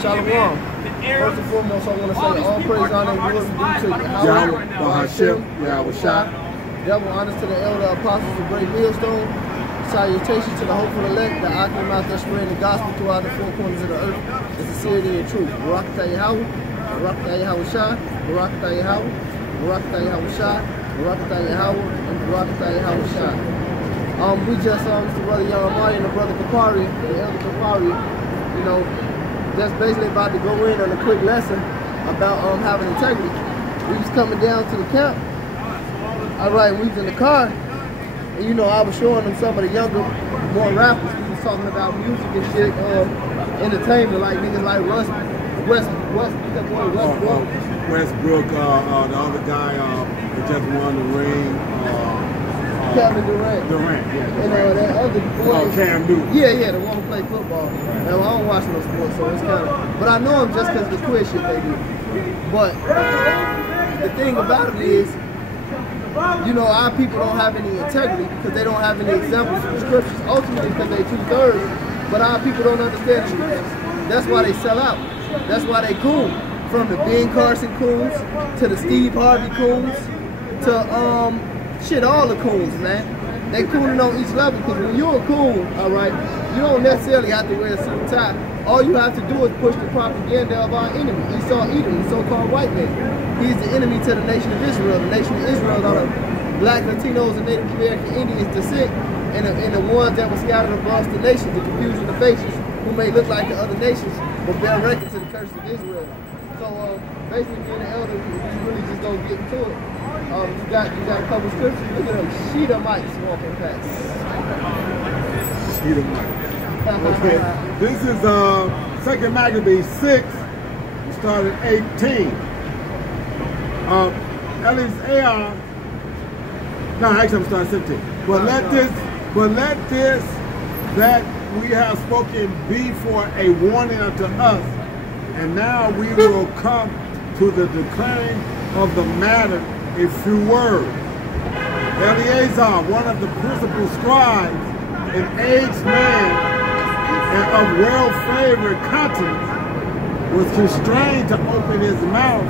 Shalom. First and foremost, I want to say all praise, honor, and glory due to Yahweh, Bahashem, Yahweh Shah. Double honors to the elder apostles of Great Millstone. Salutations to the hopeful elect, the Akim out there spreading the gospel throughout the four corners of the earth. The sincerity and truth. Barakatah Yahweh, Barakatah Yahweh Shah, Barakatah Yahweh, Barakatah Yahweh Shah, Barakatah Yahweh, and Barakatah Yahweh Shah. We just Mr. Brother Yaramari and the Brother Kapari, the Elder Kapari, you know, just basically about to go in on a quick lesson about having integrity. We was coming down to the camp. All right, we was in the car, and you know, I was showing them some of the younger, more rappers. We was talking about music and shit, entertainment, like niggas like Westbrook, the other guy that just won the ring. Kevin Durant. Yeah. And that other boy. Cam Newton. Yeah, the one who play football. Now, I don't watch no sports, so it's kind of. But I know him just because of the quiz shit they do. But the thing about it is, you know, our people don't have any integrity because they don't have any examples from the scriptures. Ultimately, because they 2/3. But our people don't understand the scriptures. That's why they sell out. That's why they coon. From the Ben Carson coons to the Steve Harvey coons to shit, all the coons, man. They cooning on each level because when you're a coon, all right, you don't necessarily have to wear a suit and tie. All you have to do is push the propaganda of our enemy, Esau Edom, the so-called white man. He's the enemy to the nation of Israel. The nation of Israel are the black, Latinos, and Native American Indians descent, and the ones that were scattered across the nations, the confusing the faces, who may look like the other nations, but bear record to the curse of Israel. So basically, being an elder, we really just don't get into it. You got a couple scriptures. Look at them Shedamites walking past. Shedamites. Okay. This is 2 Maccabees 6. We started 18. Eliezer. No, actually I'm starting 17. But let this that we have spoken be for a warning unto us, and now we will come to the declaring of the matter. A few words. Eleazar, one of the principal scribes, an aged man and of well-favored countenance, was constrained to open his mouth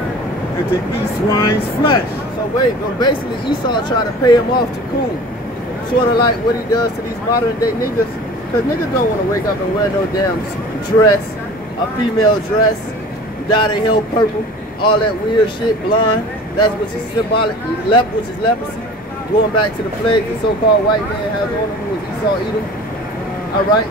and to eat swine's flesh. So wait, but basically Esau tried to pay him off to coon. Sort of like what he does to these modern day niggas. Because niggas don't want to wake up and wear no damn dress, a female dress, dye their hair purple, all that weird shit, blonde. That's which is symbolic, which is leprosy. Going back to the plague the so-called white man has on him, who was Esau Edom. All right,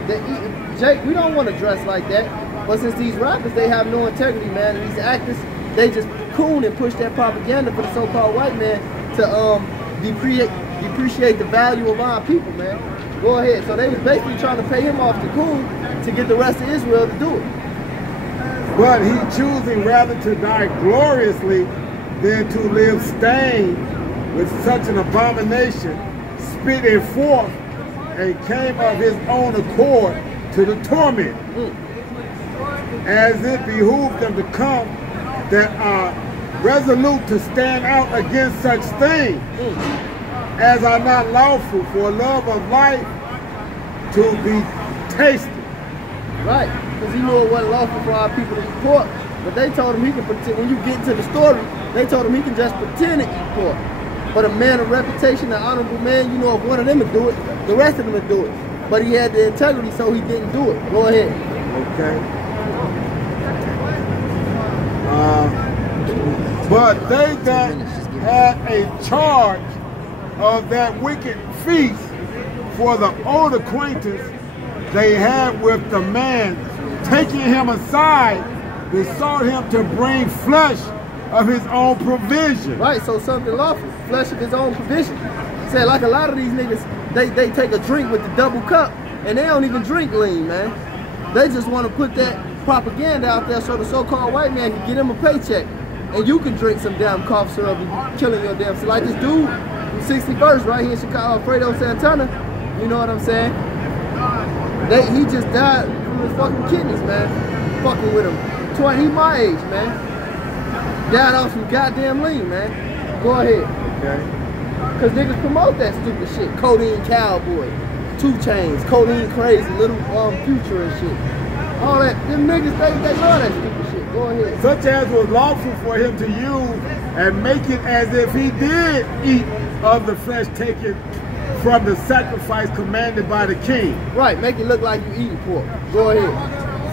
Jake, we don't want to dress like that. But since these rappers, they have no integrity, man, and these actors, they just coon and push that propaganda for the so-called white man to depreciate the value of our people, man. Go ahead. So they was basically trying to pay him off to coon to get the rest of Israel to do it. But he choosing rather to die gloriously than to live stained with such an abomination, spitting forth, and came of his own accord to the torment, as it behooved them to come that are resolute to stand out against such things as are not lawful for love of life to be tasted. Right, because he knew it wasn't lawful for our people to eat pork, but they told him he can pretend. When you get into the story, they told him he can just pretend to eat pork. But a man of reputation, an honorable man, you know, if one of them would do it, the rest of them would do it. But he had the integrity, so he didn't do it. Go ahead. Okay. But they that had a charge of that wicked feast for the old acquaintance they had with the man, taking him aside, besought him to bring flesh of his own provision. Right, so something lawful, flesh of his own provision. Say, like a lot of these niggas, they take a drink with the double cup, and they don't even drink lean, man. They just want to put that propaganda out there so the so-called white man can get him a paycheck. And you can drink some damn cough syrup and killing your damn self. Like this dude from 61st right here in Chicago, Alfredo Santana, you know what I'm saying? He just died from his fucking kidneys, man. Fucking with him. He my age, man. Died off some goddamn lean, man. Go ahead. Okay. Because niggas promote that stupid shit. Codeine Cowboy, 2 Chainz, Codeine Crazy, Little Future and shit. All that, them niggas, they love that stupid shit. Go ahead. Such as was lawful for him to use, and make it as if he did eat of the flesh taken from the sacrifice commanded by the king. Right, make it look like you eating pork. Go ahead.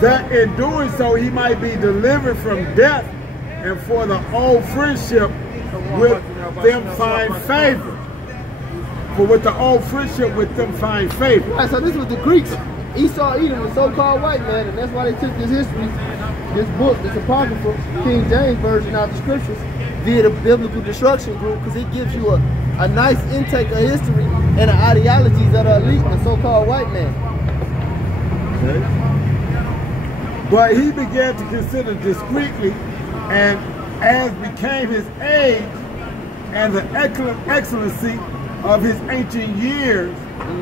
That in doing so he might be delivered from death, and for the old friendship with them find favor. For with the old friendship with them find favor. Right, so this was the Greeks. Esau Edom, the so-called white man, and that's why they took this history, this book, this apocryphal King James version of the scriptures via the biblical destruction group, because it gives you a nice intake of history and the ideologies of the elite, the so-called white man. Okay. But he began to consider discreetly, and as became his age and the excellency of his ancient years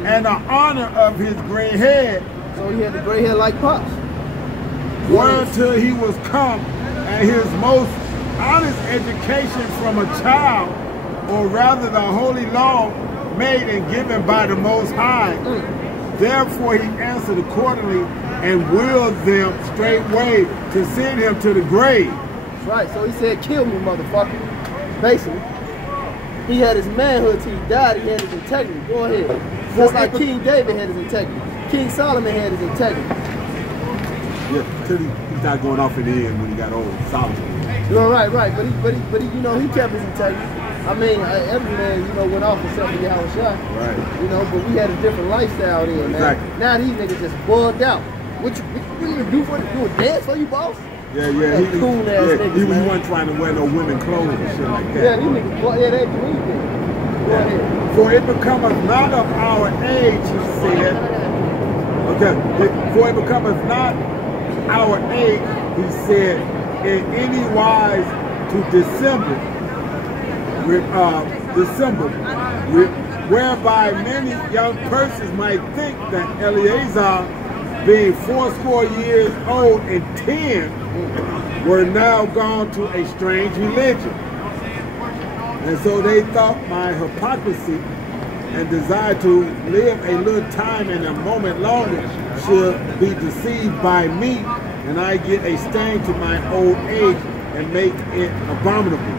and the honor of his gray head. So he had the gray hair like Pops. Whereuntil he was come, and his most honest education from a child, or rather the holy law made and given by the Most High. Therefore he answered accordingly, and willed them straightway to send him to the grave. That's right, so he said, kill me, motherfucker. Basically. He had his manhood till he died, he had his integrity. Go ahead. Just like King David had his integrity. King Solomon had his integrity. Yeah, till he started going off in the end when he got old, Solomon. Right. But he, you know, he kept his integrity. I mean, every man, you know, went off except for Yahweh Shai. Right. You know, but we had a different lifestyle then, man. Exactly. Now these niggas just bugged out. What you gonna do for do a dance for you, boss? Yeah. He cool ass niggas, he man. wasn't trying to wear no women clothes and shit like that. Yeah, these niggas, yeah, they do anything. Go ahead. For it becometh not of our age, he said. Okay. For it becometh not our age, he said, in any wise to dissemble, whereby many young persons might think that Eleazar, being 80 years old and 10, were now gone to a strange religion. And so they thought my hypocrisy and desire to live a little time and a moment longer should be deceived by me, and I get a stain to my old age and make it abominable.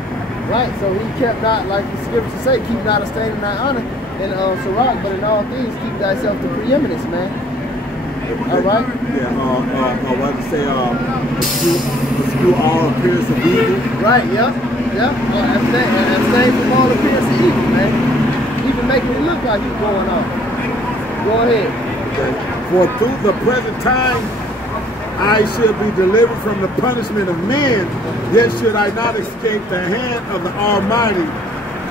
Right, so he kept not, like the scriptures say, keep not a stain in thy honor in Sirach, but in all things keep thyself to preeminence, man. All right? Yeah, what to say, eschew all appearance of evil. Right, yeah. Abstain from all appearance of evil, man. Even making it look like you're going off. Go ahead. Okay. For through the present time I should be delivered from the punishment of men, yet should I not escape the hand of the Almighty,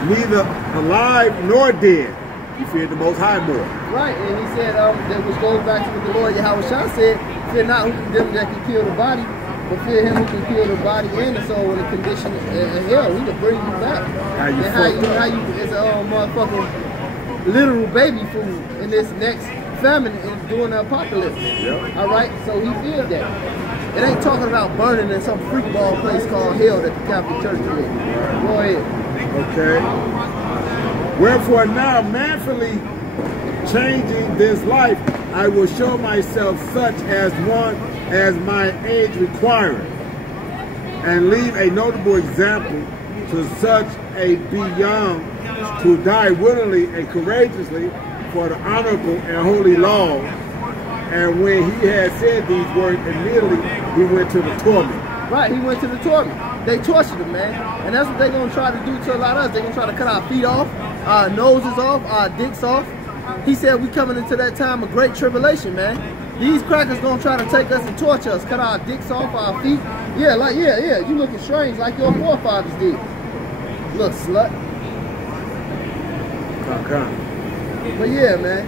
neither alive nor dead. He feared the Most High more. Right, and he said, that which goes back to what the Lord Yahweh Shai said, fear not them that can kill the body, but fear him who can kill the body and the soul in the condition of hell. He can bring you back. How you as a motherfucking literal baby food in this next famine and during the apocalypse. Yep. All right, so he feared that. It ain't talking about burning in some freak ball place called hell that the Catholic Church did. Go ahead. Okay. Wherefore now manfully changing this life, I will show myself such as one as my age requireth, and leave a notable example to such a be young to die willingly and courageously for the honorable and holy law. And when he had said these words, immediately he went to the torment. Right, he went to the torment. They tortured him, man. And that's what they're going to try to do to a lot of us. They're going to try to cut our feet off, our noses off, our dicks off. He said we coming into that time of great tribulation, man. These crackers going to try to take us and torture us, cut our dicks off, our feet. Yeah, you looking strange like your forefathers did. Look, slut. Okay. But yeah, man.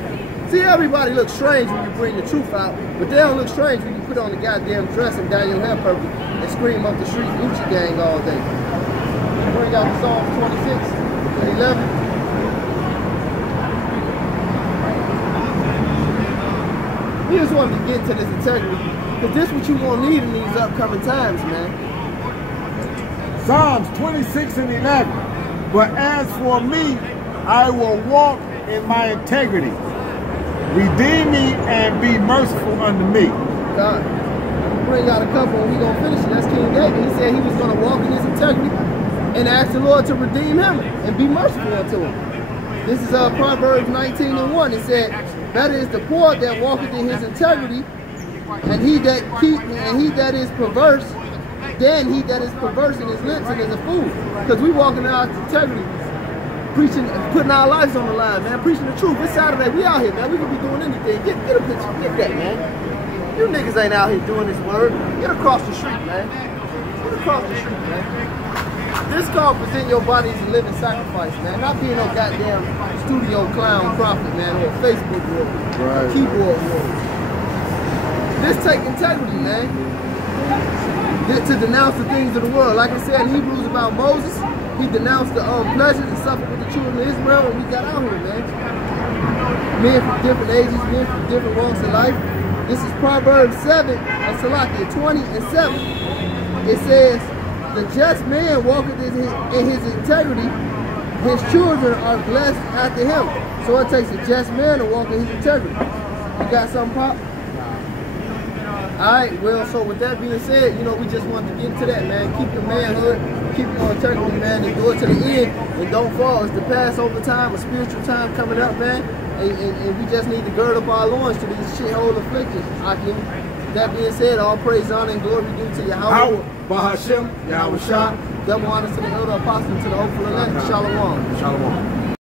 See, everybody looks strange when you bring the truth out, but they don't look strange when you put on the goddamn dress and dye your hair purple and scream up the street Gucci gang all day. Bring out the Psalm 26 and 11. We just wanted to get to this integrity, because this is what you're going to need in these upcoming times, man. Psalms 26 and 11. But as for me, I will walk in my integrity. Redeem me and be merciful unto me. God. bring out a couple and we gonna finish it. That's King David. He said he was gonna walk in his integrity and ask the Lord to redeem him and be merciful unto him. This is Proverbs 19:1. It said, better is the poor that walketh in his integrity, and he that is perverse, than he that is perverse in his lips and is a fool. Because we walking in our integrity, preaching, putting our lives on the line, man, preaching the truth. It's Saturday, we out here, man. We can be doing anything. Get a picture, get that, man. You niggas ain't out here doing this word. Get across the street, man. Get across the street, man. This called present your body as a living sacrifice, man. Not being no goddamn studio clown prophet, man, or Facebook warrior, or keyboard warrior. This take integrity, man. This to denounce the things of the world. Like I said in Hebrews about Moses, he denounced the pleasures and suffered with the children of Israel when we got out here, man. Men from different ages, men from different walks of life. This is Proverbs 20 and 7. It says, the just man walketh in his integrity, his children are blessed after him. So it takes a just man to walk in his integrity. You got something, Pop? Alright, well, so with that being said, you know, we just wanted to get into that, man. Keep your manhood, keep your integrity, man, and go to the end, and don't fall. It's the Passover time, a spiritual time coming up, man, and we just need to gird up our loins to these shithole afflictions, Akim. That being said, all praise, honor, and glory be due to Yahweh, Bahashem, Yahweh Shah. double honor to the elder apostle, to the hopeful elect, Shalom. Shalom.